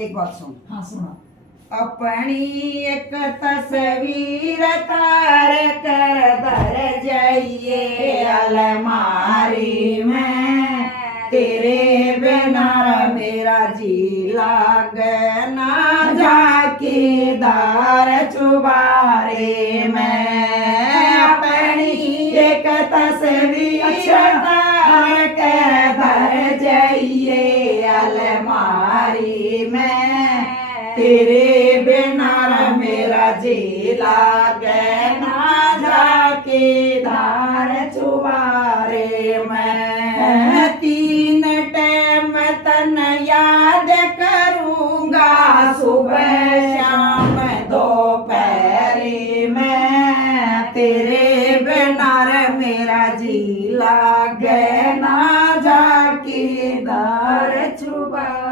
एक बात सुन। हाँ सुना। अपनी एक तस्वीर तार कर धर जाइए अलमारी में, तेरे बिना मेरा जी लागे ना झाकीदार चुबारे में। अपनी एक तस्वीर तार कर धर जाइए अलमारी में, तेरे बिना मेरा जी लागे ना जाके धार चुबारे में। तीन टाइम तन याद करूंगा, सुबह शाम दोपहरी में, तेरे बिना मेरा जी लागे ना जाके धार चुबारे।